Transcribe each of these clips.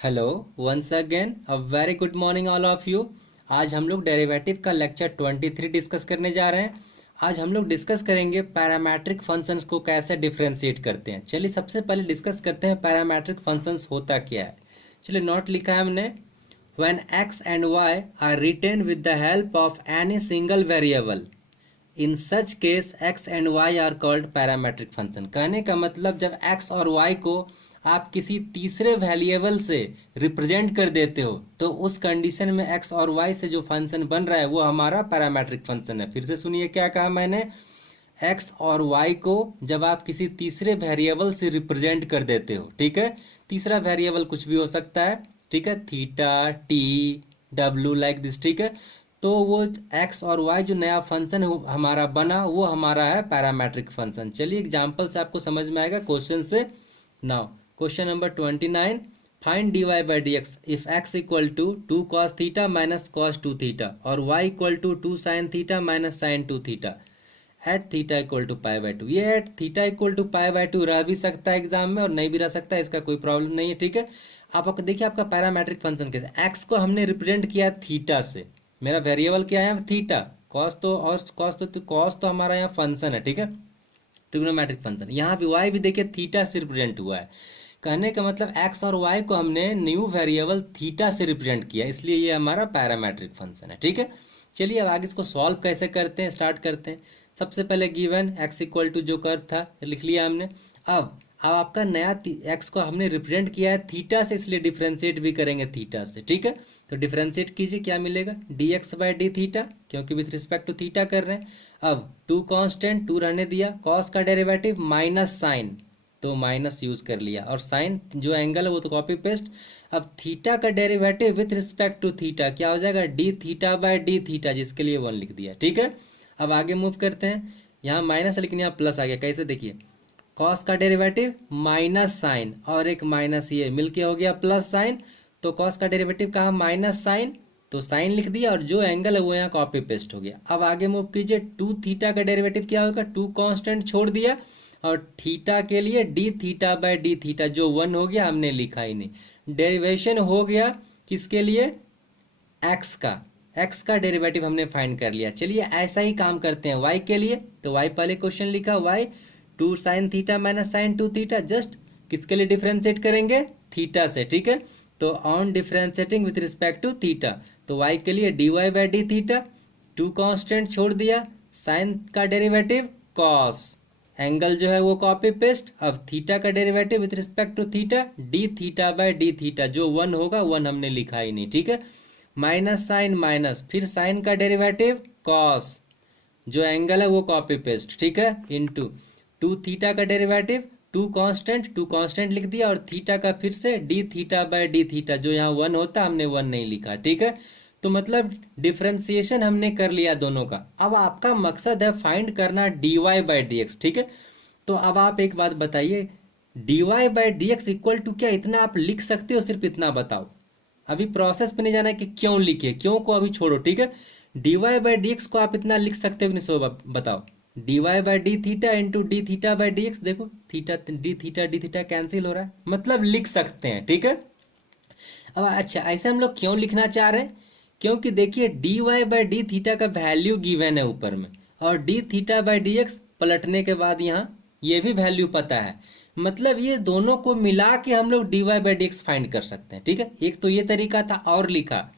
Hello once again a very good morning all of you. आज हम लोग derivative का लेक्चर 23 डिस्कस करने जा रहे हैं। आज हम लोग डिस्कस करेंगे पैरामेट्रिक फंक्शंस को कैसे डिफरेंशिएट करते हैं। चलिए सबसे पहले डिस्कस करते हैं पैरामेट्रिक फंक्शंस होता क्या है। चलिए नोट लिखा है हमने, when x and y are written with the help of any single variable in such case x and y are called parametric function. कहने का मतलब जब x और y को आप किसी तीसरे वेरिएबल से रिप्रेजेंट कर देते हो तो उस कंडीशन में x और y से जो फंक्शन बन रहा है वो हमारा पैरामेट्रिक फंक्शन है। फिर से सुनिए क्या कहा मैंने, x और y को जब आप किसी तीसरे वेरिएबल से रिप्रेजेंट कर देते हो, ठीक है। तीसरा वेरिएबल कुछ भी हो सकता है, ठीक है, theta, T, W, like this, ठीक है। तो वो x और y जो नया फंक्शन हमारा बना वो हमारा है पैरामेट्रिक फंक्शन। चलिए एग्जांपल से आपको समझ में आएगा क्वेश्चन से। नाउ question number 29, find dy by d x if x equal to 2 cos theta minus cos 2 theta और y equal to 2 sin theta minus sin 2 theta at theta equal to pi by 2। ये at theta equal to pi by 2 रह भी सकता है exam में और नहीं भी रह सकता है, इसका कोई प्रॉब्लम नहीं है, ठीक है। आप देखिए आपका पैरामेट्रिक फंक्शन कैसे, x को हमने रिप्रेजेंट किया थीटा से, मेरा वेरिएबल क्या है थीटा, cos तो हमारा यहाँ फंक्शन है, ठीक है, ट्रिग्नोमेट्रिक फंक्शन। यहाँ भी y भी देखिए थीटा से रिप्रेजेंट हुआ है। कहने का मतलब x और y को हमने न्यू वेरिएबल थीटा से रिप्रेजेंट किया, इसलिए ये हमारा पैरामेट्रिक फंक्शन है, ठीक है। चलिए अब आगे इसको सॉल्व कैसे करते हैं स्टार्ट करते हैं। सबसे पहले गिवन x इक्वल टू जो कर्व था लिख लिया हमने। अब आपका नया x को हमने रिप्रेजेंट किया है थीटा से, इसलिए डिफ्रेंशिएट भी करेंगे थीटा से, ठीक है। तो डिफ्रेंशिएट कीजिए, क्या मिलेगा, D x by d theta, क्योंकि विथ रिस्पेक्ट टू थीटा कर रहे हैं। अब टू कांस्टेंट, टू रहने दिया, कॉस का डेरिवेटिव माइनस साइन, तो माइनस यूज कर लिया, और साइन जो एंगल है वो तो कॉपी पेस्ट। अब थीटा का derivative with respect to theta क्या हो जाएगा, d theta by d theta, जिसके लिए 1 लिख दिया, ठीक है। अब आगे मूव करते हैं, यहाँ माइनस है लेकिन यहाँ प्लस आ गया, कैसे देखिए, कॉस का डेरिवेटिव माइनस साइन और एक माइनस ये मिलके हो गया प्लस साइन, तो कॉस का डेरिवेटिव कहा माइनस साइन, तो साइन लिख दिया और जो एंगल है वो यहाँ कॉपी पेस्ट हो गया। अब आगे मूव कीजिए, टू थीटा का डेरिवेटिव क्या होगा, टू कांस्टेंट छोड़ दिया और थीटा के लिए D theta by d theta जो 1 हो गया, हमने लिखा ही नहीं। डेरिवेशन हो गया किसके लिए, एक्स का डेरिवेटिव हमने फाइंड कर लिया। चलिए ऐसा ही काम करते हैं वाई के लिए। तो वाई पहले क्वेश्चन लिखा, y 2 sine theta minus sine 2 theta, just किसके लिए डिफ्रेंशिएट करेंगे, थीटा से, ठीक है। तो on differentiating with respect to theta, तो वाई के लिए d y by d theta, two constant छोड़ दिया, साइन का डेरिवेटिव कॉस, एंगल जो है वो कॉपी पेस्ट। अब थीटा का derivative with respect to theta, d theta by d theta जो 1 होगा, 1 हमने लिखा ही नहीं, ठीक है। माइनस साइन माइनस, फिर साइन का डेरिवेटिव कॉस, जो एंगल है वो कॉपी पेस्ट, ठीक है, इनटू टू थीटा का डेरिवेटिव, टू कांस्टेंट लिख दिया, और थीटा का फिर से D theta by d theta जो यहाँ 1 होता हमने 1 नहीं लिखा, ठीक है। तो मतलब डिफ्रेंसिएशन हमने कर लिया दोनों का। अब आपका मकसद है फाइंड करना d y by d x, ठीक है। तो अब आप एक बात बताइए, d y by d x equal to क्या, इतना आप लिख सकते हो, सिर्फ इतना बताओ। अभी प्रोसेस पे नहीं जाना है कि क्यों लिखे, क्यों को अभी छोड़ो, ठीक है। D y by d x को आप इतना लिख सकते हो नहीं, सो बताओ, d y by d theta into d theta by d x, देखो थीटा डी थीटा कैंसिल हो रहा है, मतलब लिख सकते हैं, ठीक है। अब अच्छा ऐसे हम लोग क्यों लिखना चाह रहे हैं, क्योंकि देखिए d y by d theta का वैल्यू गिवन है ऊपर में, और d theta by d x पलटने के बाद यहाँ ये भी वैल्यू पता है, मतलब ये दोनों को मिला के हम लोग d y by d x find कर सकते हैं, ठीक है। एक तो ये तरीका था, और लिखा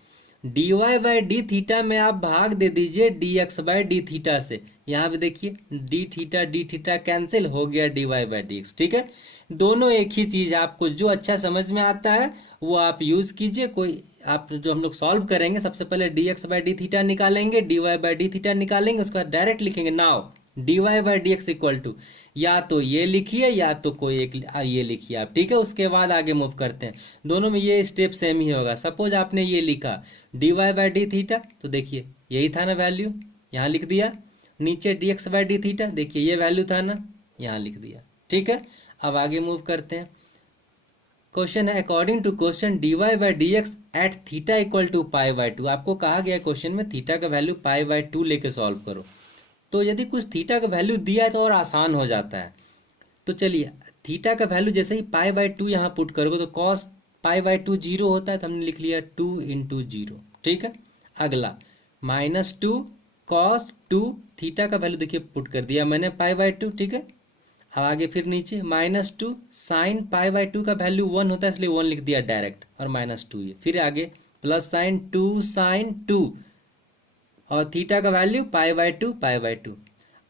d y by d theta में आप भाग दे दीजिए d x by d theta से, यहाँ पे देखिए डी थीटा कैंसिल हो गया d y by d x, ठीक है। दोनों एक ही चीज, आपको जो अच्छा समझ में आता है वो आप यूज कीजिए। कोई आप जो हम लोग सॉल्व करेंगे, सबसे पहले d x by d theta निकालेंगे, d y by d theta निकालेंगे, उसके बाद डायरेक्ट लिखेंगे now d y by d x equal to, या तो ये लिखिए या तो कोई एक ये लिखिए आप, ठीक है। उसके बाद आगे मूव करते हैं, दोनों में ये स्टेप सेम ही होगा। सपोज आपने ये लिखा d y by d theta, तो देखिए यही था ना वैल्यू, यहाँ लिख दिया, नीचे D x by d theta, देखिए ये वैल्यू था ना, यहाँ लिख दिया, ठीक है। अब आगे मूव करते हैं, क्वेश्चन है according to question d y by d x at theta equal to pi by 2, आपको कहा गया क्वेश्चन में थीटा का वैल्यू पाई बाई 2 लेके सॉल्व करो। तो यदि कुछ थीटा का वैल्यू दिया है तो और आसान हो जाता है। तो चलिए थीटा का वैल्यू जैसे ही पाई बाई 2 यहाँ पुट करोगे तो cos pi by to zero होता है तो हमने लिख लिया 2 × 0, ठीक है। अगला -2 cos 2 थीटा का वैल्यू देखिए पुट कर दिया मैंने पाई बाई टू, ठीक है। अब आगे फिर नीचे -2 साइन पाई बाई टू का वैल्यू 1 होता है इसलिए 1 लिख दिया डायरेक्ट और -2 ये। फिर आगे प्लस साइन 2 sin 2 और थीटा का वैल्यू पाई बाई टू।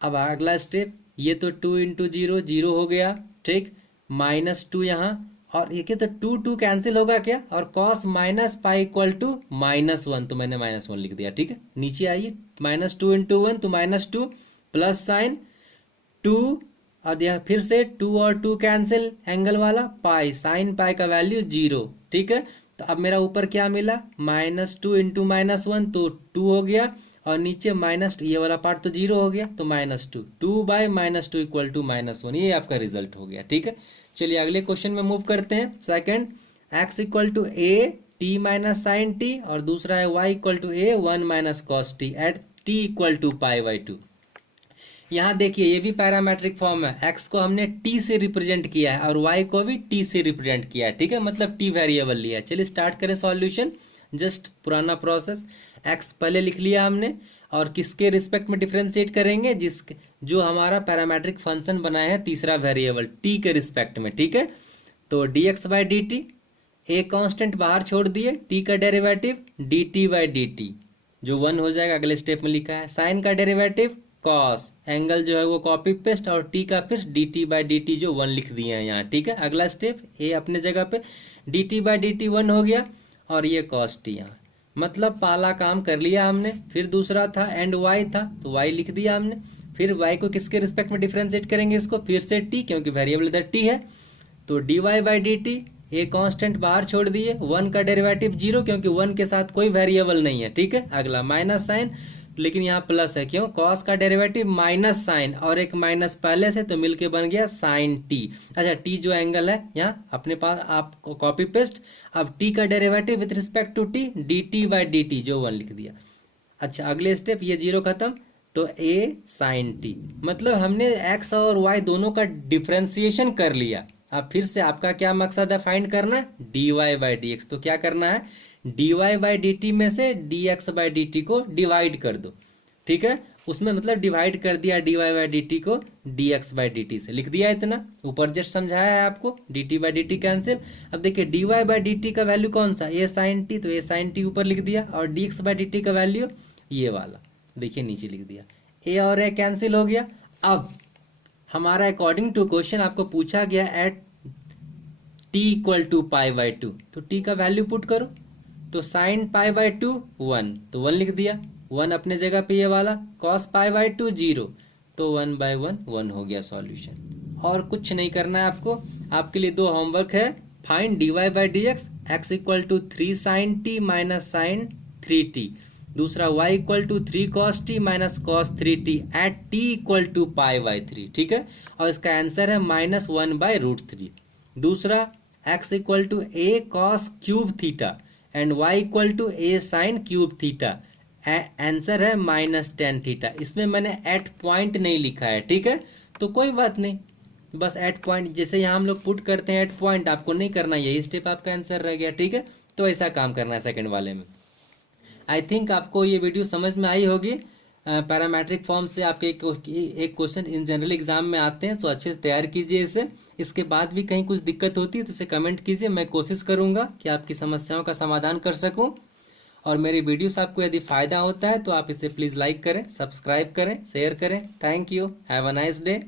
अब अगला स्टेप ये तो 2 × 0 0 हो गया, ठीक। -2 यहाँ और ये क्या तो 2 2 कैंसिल होगा क्या, और cos minus pi equal to -1 तो मैंने -1 लिख दिया, ठीक है। नीचे आइए -2 × 1 तो -2 प्लस साइन 2 और यहाँ फिर से 2 और 2 कैंसिल एंगल वाला पाई साइन पाई का वैल्यू 0, ठीक है। तो अब मेरा ऊपर क्या मिला -2 × -1 तो 2 हो गया और नीचे -2 ये वाला पार्ट तो 0 हो गया तो -2 2/-2 इक्वल टू -1 ये आपका रिजल्ट हो गया, ठीक है। चलिए अगले क्वेश्चन में मूव करते हैं। Second x equal to a t minus sine t और दूसरा है y equal to a 1 minus cos t at t equal to pi by two. यहाँ देखिए ये भी पैरामेट्रिक फॉर्म है, x को हमने t से रिप्रेजेंट किया है और y को भी t से रिप्रेजेंट किया है, ठीक है, मतलब t वेरिएबल लिया है। चलिए स्टार्ट करें सॉल्यूशन, जस्ट पुराना प्रोसेस। x पहले लिख लिया हमने और किसके रिस्पेक्ट में डिफरेंशिएट करेंगे, जो हमारा पैरामेट्रिक फंक्शन बनाया है तीसरा वेरिएबल t के रिस्पेक्ट में, ठीक है। तो dx/dt a कांस्टेंट बाहर छोड़ दिए, t का डेरिवेटिव dt/dt जो 1 हो जाएगा, अगले स्टेप में लिखा है। साइन का डेरिवेटिव cos एंगल जो है वो कॉपी पेस्ट और t का फिर dt/dt जो 1 लिख दिए हैं यहाँ, ठीक है। अगला स्टेप a अपने जगह पे dt/dt 1 हो गया और ये cos t यहाँ, मतलब पहला काम कर लिया हमने। फिर दूसरा था एंड y था तो y लिख दिया हमने। फिर y को किसके रिस्पेक्ट में डिफरेंशिएट करेंगे, इसको फिर से t क्योंकि वेरिएबल इधर t है तो dy/dt ए कांस्टेंट बाहर छोड़ दिए, 1 का डेरिवेटिव 0 क्योंकि 1 के साथ कोई वेरिएबल नहीं है, ठीक है। अगला माइनस साइन, लेकिन यहाँ प्लस है क्यों, cos का डेरिवेटिव माइनस साइन और एक माइनस पहले से तो मिलके बन गया साइन टी। अच्छा t जो एंगल है यहाँ अपने पास आप कॉपी पेस्ट, अब t का derivative with respect to t dt/dt जो 1 लिख दिया। अच्छा अगले स्टेप ये 0 खत्म तो a साइन टी, मतलब हमने x और y दोनों का डिफ्रेंसिएशन कर लिया। अब फिर से आपका क्या मकसद है फाइंड करना, dy/dx। तो क्या करना है, dy/dt में से dx/dt को डिवाइड कर दो, ठीक है। उसमें मतलब डिवाइड कर दिया dy/dt को dx/dt से, लिख दिया इतना, ऊपर जस्ट समझाया है आपको dt/dt कैंसिल। अब देखिए dy/dt का वैल्यू कौन सा, a sin t, तो a sin t ऊपर लिख दिया और dx/dt का वैल्यू ये वाला देखिए नीचे लिख दिया, a और a कैंसिल हो गया। अब हमारा अकॉर्डिंग टू क्वेश्चन आपको पूछा गया एट t इक्वल टू पाई/2 तो t का वैल्यू पुट करो, तो साइन पाई/2 1 तो 1 लिख दिया, 1 अपने जगह पे ये वाला, cos पाई/2 0 तो 1/1 1 हो गया सॉल्यूशन। और कुछ नहीं करना है आपको, आपके लिए 2 होमवर्क है। Find dy/dx x equal to 3 sine t minus sine 3t, दूसरा y equal to 3 cos t minus cos 3t at t equal to पाई/3, ठीक है। और इसका आंसर है -1/√3। दूसरा x equal to a cos cube theta and y equal to a sine cube theta, answer है -tan theta. इसमें मैंने एट पॉइंट नहीं लिखा है, ठीक है, तो कोई बात नहीं, बस एट पॉइंट जैसे यहाँ हम लोग पुट करते हैं एट पॉइंट, आपको नहीं करना, यही स्टेप आपका आंसर रह गया, ठीक है। तो ऐसा काम करना है सेकंड वाले में। आई थिंक आपको ये वीडियो समझ में आई होगी। पैरामेट्रिक फॉर्म से आपके एक क्वेश्चन इन जनरल एग्जाम में आते हैं तो अच्छे से तैयार कीजिए इसे। इसके बाद भी कहीं कुछ दिक्कत होती है तो इसे कमेंट कीजिए, मैं कोशिश करूंगा कि आपकी समस्याओं का समाधान कर सकूं। और मेरी वीडियोस आपको यदि फ़ायदा होता है तो आप इसे प्लीज़ लाइक करें, सब्सक्राइब करें, शेयर करें। Thank you, have a nice day.